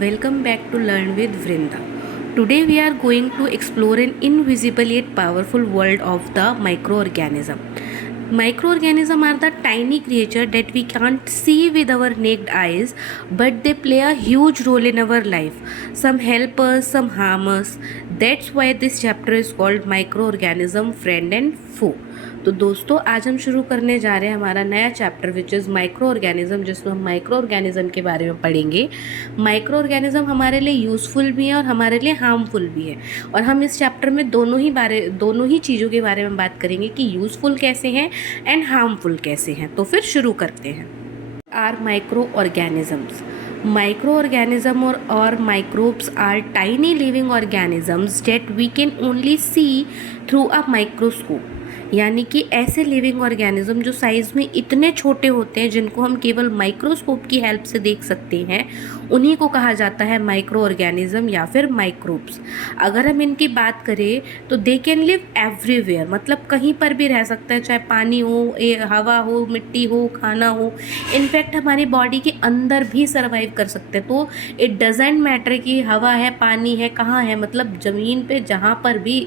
welcome back to Learn with Vrinda. Today we are going to explore an invisible yet powerful world of the microorganism. Microorganisms are the tiny creatures that we can't see with our naked eyes, but they play a huge role in our life. Some help us, some harm us. That's why this chapter is called Microorganism Friend and Foe. तो दोस्तों आज हम शुरू करने जा रहे हैं हमारा नया chapter which is micro organism, जिसमें हम माइक्रो ऑर्गेनिज्म के बारे में पढ़ेंगे। माइक्रो ऑर्गेनिज्म हमारे लिए यूज़फुल भी है और हमारे लिए हार्मफुल भी है, और हम इस चैप्टर में दोनों ही चीज़ों के बारे में बात करेंगे कि यूज़फुल कैसे हैं एंड हार्मफुल कैसे हैं। तो फिर शुरू करते हैं। Are microorganisms. Microorganism or microbes are tiny living organisms that we can only see through a microscope। यानी कि ऐसे लिविंग ऑर्गेनिज्म जो साइज़ में इतने छोटे होते हैं जिनको हम केवल माइक्रोस्कोप की हेल्प से देख सकते हैं, उन्हीं को कहा जाता है माइक्रो ऑर्गेनिज्म या फिर माइक्रोब्स। अगर हम इनकी बात करें तो दे कैन लिव एवरीवेयर, मतलब कहीं पर भी रह सकता है, चाहे पानी हो, हवा हो, मिट्टी हो, खाना हो। इनफैक्ट हमारी बॉडी के अंदर भी सर्वाइव कर सकते हैं। तो इट डजेंट मैटर कि हवा है, पानी है, कहाँ है, मतलब ज़मीन पे जहाँ पर भी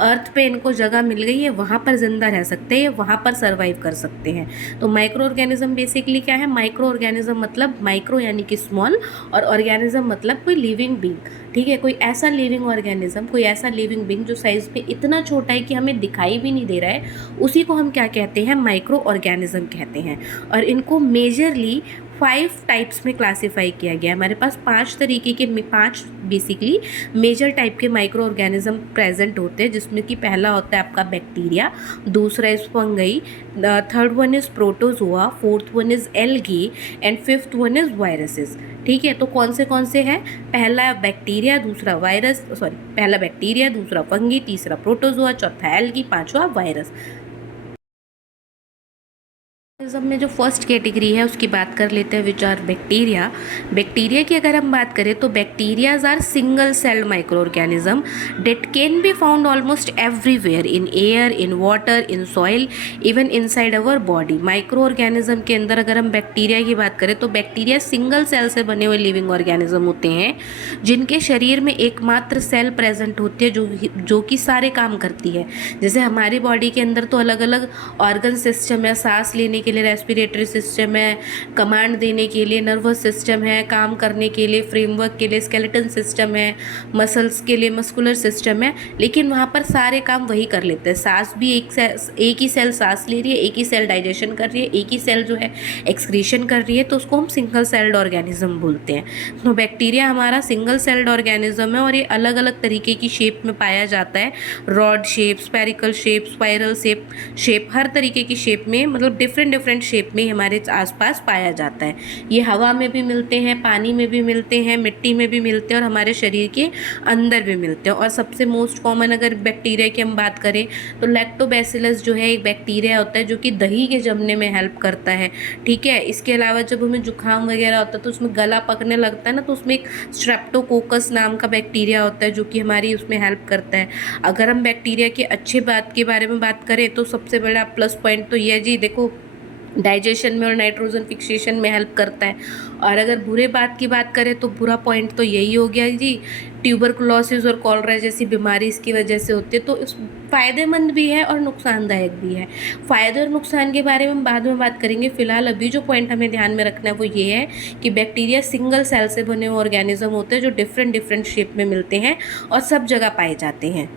अर्थ पे इनको जगह मिल गई है वहाँ पर जिंदा रह सकते हैं, वहाँ पर सर्वाइव कर सकते हैं। तो माइक्रो ऑर्गेनिज्म बेसिकली क्या है? माइक्रो ऑर्गेनिज्म मतलब माइक्रो यानी कि स्मॉल, और ऑर्गेनिज्म मतलब कोई लिविंग बीइंग। ठीक है, कोई ऐसा लिविंग ऑर्गेनिज्म, कोई ऐसा लिविंग बीइंग जो साइज में इतना छोटा है कि हमें दिखाई भी नहीं दे रहा है, उसी को हम क्या कहते हैं? माइक्रो ऑर्गेनिज्म कहते हैं। और इनको मेजरली 5 टाइप्स में क्लासीफाई किया गया है। हमारे पास 5 बेसिकली मेजर टाइप के माइक्रो ऑर्गेनिज्म प्रेजेंट होते हैं, जिसमें कि पहला होता है आपका बैक्टीरिया, दूसरा is fungi, third one is protozoa, fourth one is algae and fifth one is viruses. ठीक है, तो कौन से हैं? पहला बैक्टीरिया, दूसरा फंगी, तीसरा प्रोटोजोआ, चौथा एल्गी, पांचवा वायरस। में जो फर्स्ट कैटेगरी है उसकी बात कर लेते हैं, विच आर बैक्टीरिया। बैक्टीरिया की अगर हम बात करें तो bacterias are single celled microorganism that can be found almost everywhere, in air, in water, in soil, even inside our body. Microorganism के अंदर अगर हम बैक्टीरिया की बात करें तो बैक्टीरिया सिंगल सेल से बने हुए लिविंग ऑर्गेनिज्म होते हैं, जिनके शरीर में एकमात्र सेल प्रेजेंट होती है जो कि सारे काम करती है। जैसे हमारी बॉडी के अंदर तो अलग अलग ऑर्गन सिस्टम है, सांस लेने के लिए रेस्पिरेटरी सिस्टम है, कमांड देने के लिए नर्वस सिस्टम है, काम करने के लिए फ्रेमवर्क के लिए स्केलेटन सिस्टम है, मसल्स के लिए मस्कुलर सिस्टम है, लेकिन वहाँ पर सारे काम वही कर लेते हैं। सांस भी एक ही सेल सांस ले रही है, एक ही सेल डाइजेशन कर रही है, एक ही सेल जो है एक्सक्रीशन कर रही है, तो उसको हम सिंगल सेल्ड ऑर्गेनिज्म बोलते हैं। तो बैक्टीरिया हमारा सिंगल सेल्ड ऑर्गेनिज्म है और ये अलग अलग तरीके की शेप में पाया जाता है। Rod shape, spherical shape, spiral shape, हर तरीके की शेप में, मतलब डिफरेंट शेप में हमारे आसपास पाया जाता है। ये हवा में भी मिलते हैं, पानी में भी मिलते हैं, मिट्टी में भी मिलते हैं और हमारे शरीर के अंदर भी मिलते हैं। और सबसे मोस्ट कॉमन अगर बैक्टीरिया की हम बात करें तो लैक्टोबैसिलस जो है एक बैक्टीरिया होता है जो कि दही के जमने में हेल्प करता है। ठीक है, इसके अलावा जब हमें जुकाम वगैरह होता है तो उसमें गला पकने लगता है ना, तो उसमें एक स्ट्रेप्टोकोकस नाम का बैक्टीरिया होता है जो कि हमारी उसमें हेल्प करता है। अगर हम बैक्टीरिया के अच्छे बात के बारे में बात करें तो सबसे बड़ा प्लस पॉइंट तो ये है जी, देखो डाइजेशन में और नाइट्रोजन फिक्सेशन में हेल्प करता है। और अगर बुरे बात की बात करें तो बुरा पॉइंट तो यही हो गया जी, ट्यूबरकुलोसिस और कॉलरा जैसी बीमारी इसकी वजह से होती है। तो फ़ायदेमंद भी है और नुकसानदायक भी है। फ़ायदे और नुकसान के बारे में हम बाद में बात करेंगे। फिलहाल अभी जो पॉइंट हमें ध्यान में रखना है वो ये है कि बैक्टीरिया सिंगल सेल से बने हुए ऑर्गेनिज्म होते हैं जो डिफरेंट शेप में मिलते हैं और सब जगह पाए जाते हैं।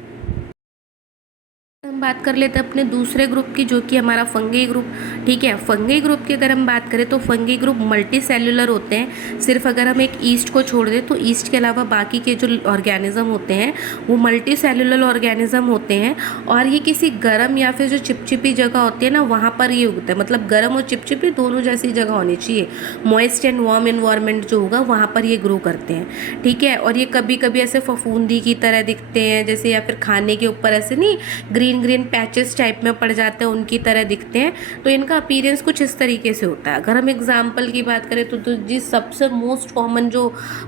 हम बात कर लेते हैं अपने दूसरे ग्रुप की, जो कि हमारा फंगी ग्रुप। ठीक है, फंगी ग्रुप की अगर हम बात करें तो फंगी ग्रुप मल्टी सेल्युलर होते हैं। सिर्फ अगर हम एक ईस्ट को छोड़ दें तो ईस्ट के अलावा बाकी के जो ऑर्गेनिज्म होते हैं वो मल्टी सेल्युलर ऑर्गेनिज्म होते हैं। और ये किसी गर्म या फिर जो चिपचिपी जगह होती है ना, वहाँ पर ये उगता है। मतलब गर्म और चिपचिपी दोनों जैसी जगह होनी चाहिए, मॉइस्ट एंड वार्म इन्वायरमेंट जो होगा वहाँ पर ये ग्रो करते हैं। ठीक है, और ये कभी कभी ऐसे फफूंदी की तरह दिखते हैं, जैसे या फिर खाने के ऊपर ऐसे नहीं ग्रीन ग्रीन पैचेस टाइप में पड़ जाते हैं, उनकी तरह दिखते हैं। तो इनका अपीयरेंस कुछ इस तरीके से होता है। अगर हम एग्जाम्पल की बात करें तो जी सबसे मोस्ट कॉमन जो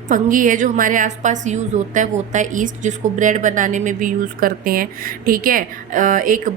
फंगी है जो हमारे आसपास यूज़ होता है वो होता है ईस्ट, जिसको ब्रेड बनाने में भी यूज़ करते हैं। ठीक है, एक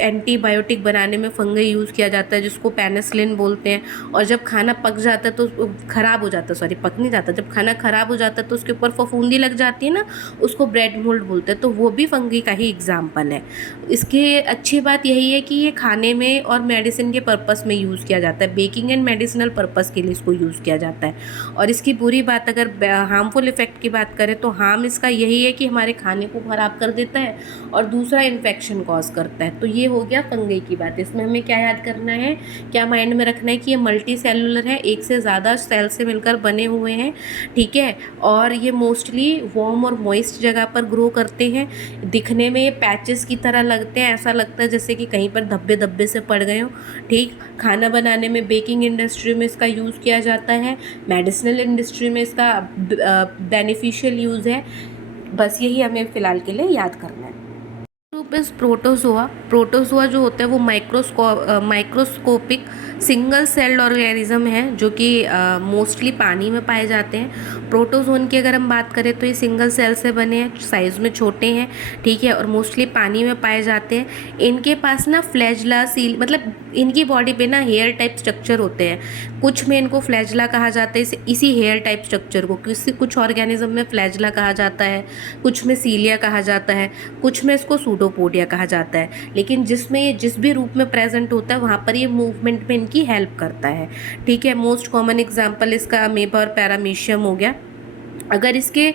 एंटीबायोटिक बनाने में फंगी यूज़ किया जाता है जिसको पेनिसिलिन बोलते हैं। और जब खाना पक जाता है तो ख़राब हो जाता है, सॉरी पक नहीं जाता, जब खाना ख़राब हो जाता है तो उसके ऊपर फफूंदी लग जाती है ना, उसको ब्रेड मोल्ड बोलते हैं। तो वो भी फंगी का ही एग्जाम्पल है। इसकी अच्छी बात यही है कि ये खाने में और मेडिसिन के पर्पस में यूज़ किया जाता है, बेकिंग एंड मेडिसिनल पर्पस के लिए इसको यूज़ किया जाता है। और इसकी बुरी बात अगर हार्मफुल इफ़ेक्ट की बात करें तो हार्म इसका यही है कि हमारे खाने को ख़राब कर देता है और दूसरा इन्फेक्शन कॉज करता है। तो ये हो गया फंगी की बात। इसमें हमें क्या याद करना है, क्या माइंड में रखना है कि ये मल्टी सेलुलर है, एक से ज़्यादा सेल से मिलकर बने हुए हैं। ठीक है, और ये मोस्टली वार्म और मॉइस्ट जगह पर ग्रो करते हैं। दिखने में ये पैचेस की तरह लगते हैं, ऐसा लगता है जैसे कि कहीं पर धब्बे धब्बे से पड़ गए हो। ठीक, खाना बनाने में, बेकिंग इंडस्ट्री में इसका यूज़ किया जाता है, मेडिसिनल इंडस्ट्री में इसका बेनिफिशियल यूज़ है। बस यही हमें फ़िलहाल के लिए याद करना है। Group is protozoa. प्रोटोजोआ जो होता है वो माइक्रोस्कोपिक सिंगल सेल्ड ऑर्गेनिज्म है जो कि मोस्टली पानी में पाए जाते हैं। प्रोटोजोन की अगर हम बात करें तो ये सिंगल सेल से बने हैं, साइज़ में छोटे हैं। ठीक है, और मोस्टली पानी में पाए जाते हैं। इनके पास ना फ्लैजला सील, मतलब इनकी बॉडी पे ना हेयर टाइप स्ट्रक्चर होते हैं। कुछ में इनको फ्लैजला कहा जाता है, इसी हेयर टाइप स्ट्रक्चर को। कुछ ऑर्गेनिज्म में फ्लैजला कहा जाता है, कुछ में सीलिया कहा जाता है, कुछ में इसको सूडोपोडिया कहा जाता है। लेकिन जिसमें ये जिस भी रूप में प्रेजेंट होता है वहाँ पर ये मूवमेंट में इनकी हेल्प करता है। ठीक है, मोस्ट कॉमन एग्जाम्पल इसका अमीबा और पैरामीशियम हो गया। अगर इसके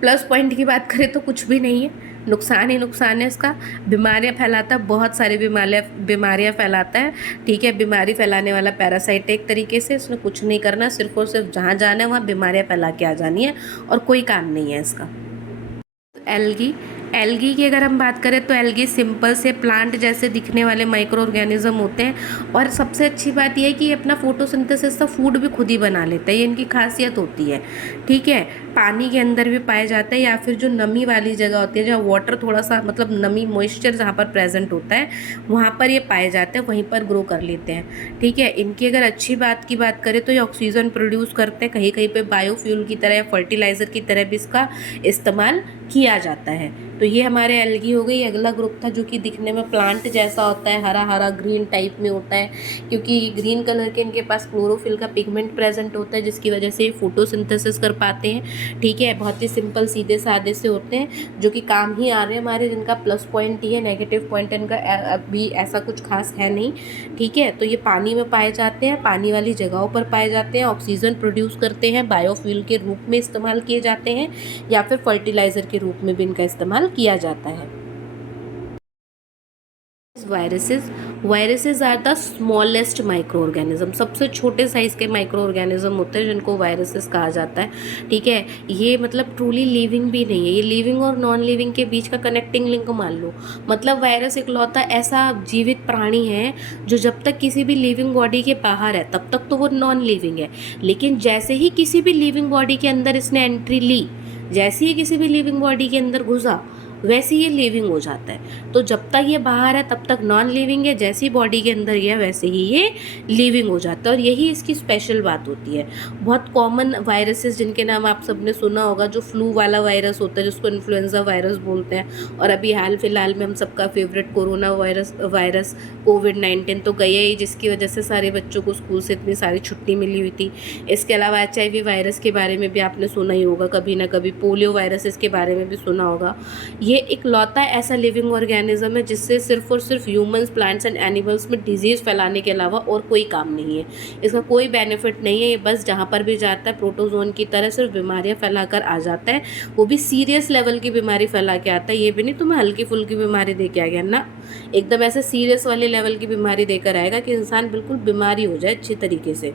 प्लस पॉइंट की बात करें तो कुछ भी नहीं है, नुकसान ही नुकसान है इसका। बीमारियां फैलाता है, बहुत सारी बीमारियां फैलाता है। ठीक है, बीमारी फैलाने वाला पैरासाइट है एक तरीके से। इसने कुछ नहीं करना, सिर्फ और सिर्फ जहाँ जाना है वहाँ बीमारियां फैला के आ जानी है और कोई काम नहीं है इसका। एल्गी की अगर हम बात करें तो एल्गी सिंपल से प्लांट जैसे दिखने वाले माइक्रो ऑर्गेनिज्म होते हैं। और सबसे अच्छी बात यह है कि ये अपना फोटोसिंथेसिस का फूड भी खुद ही बना लेता है, ये इनकी खासियत होती है। ठीक है, पानी के अंदर भी पाए जाते हैं या फिर जो नमी वाली जगह होती है, जहाँ वाटर थोड़ा सा मतलब नमी मॉइस्चर जहाँ पर प्रेजेंट होता है वहाँ पर ये पाए जाते हैं, वहीं पर ग्रो कर लेते हैं। ठीक है, इनकी अगर अच्छी बात की बात करें तो ये ऑक्सीजन प्रोड्यूस करते हैं, कहीं कहीं पे बायोफ्यूल की तरह या फर्टिलाइज़र की तरह भी इसका इस्तेमाल किया जाता है। तो ये हमारे एल्गी हो गई। अगला ग्रुप था जो कि दिखने में प्लांट जैसा होता है, हरा हरा ग्रीन टाइप में होता है, क्योंकि ग्रीन कलर के इनके पास क्लोरोफिल का पिगमेंट प्रेजेंट होता है जिसकी वजह से ये फोटोसिंथेसिस कर पाते हैं। ठीक है, बहुत ही सिंपल सीधे सादे से होते हैं जो कि काम ही आ रहे हैं हमारे, जिनका प्लस पॉइंट ही है, नेगेटिव पॉइंट इनका अभी ऐसा कुछ खास है नहीं। ठीक है, तो ये पानी में पाए जाते हैं, पानी वाली जगहों पर पाए जाते हैं, ऑक्सीजन प्रोड्यूस करते हैं, बायोफ्यूल के रूप में इस्तेमाल किए जाते हैं या फिर फर्टिलाइज़र के रूप में भी इनका इस्तेमाल किया जाता है। Viruses are the smallest microorganism. सबसे छोटे साइज़ के माइक्रो ऑर्गेनिज्म होते हैं जिनको वायरसेस कहा जाता है। ठीक है, ये मतलब ट्रूली लिविंग भी नहीं है, ये लिविंग और नॉन लिविंग के बीच का कनेक्टिंग लिंक मान लो। मतलब वायरस इकलौता ऐसा जीवित प्राणी है जो जब तक किसी भी लिविंग बॉडी के बाहर है तब तक तो वो नॉन लिविंग है, लेकिन जैसे ही किसी भी लिविंग बॉडी के अंदर इसने एंट्री ली, जैसे ही किसी भी लिविंग बॉडी के अंदर घुसा, वैसे ये लिविंग हो जाता है। तो जब तक ये बाहर है तब तक नॉन लिविंग है, जैसे ही बॉडी के अंदर गया वैसे ही ये लिविंग हो जाता है। और यही इसकी स्पेशल बात होती है। बहुत कॉमन वायरसेस जिनके नाम आप सबने सुना होगा, जो फ्लू वाला वायरस होता है जिसको इन्फ्लुएंजा वायरस बोलते हैं, और अभी हाल फिलहाल में हम सबका फेवरेट कोरोना वायरस कोविड-19 तो गया ही, जिसकी वजह से सारे बच्चों को स्कूल से इतनी सारी छुट्टी मिली हुई थी। इसके अलावा HIV वायरस के बारे में भी आपने सुना ही होगा कभी ना कभी, पोलियो वायरस इसके बारे में भी सुना होगा। ये इकलौता ऐसा लिविंग ऑर्गेनिज्म है जिससे सिर्फ और सिर्फ ह्यूमंस, प्लांट्स एंड एनिमल्स में डिजीज़ फैलाने के अलावा और कोई काम नहीं है। इसका कोई बेनिफिट नहीं है, ये बस जहाँ पर भी जाता है प्रोटोजोन की तरह सिर्फ बीमारियाँ फैलाकर आ जाता है, वो भी सीरियस लेवल की बीमारी फैला के आता है। ये भी नहीं तुम्हें हल्की फुल्की बीमारी दे के आ गया ना, एकदम ऐसे सीरियस वाले लेवल की बीमारी देकर आएगा कि इंसान बिल्कुल बीमारी हो जाए अच्छी तरीके से।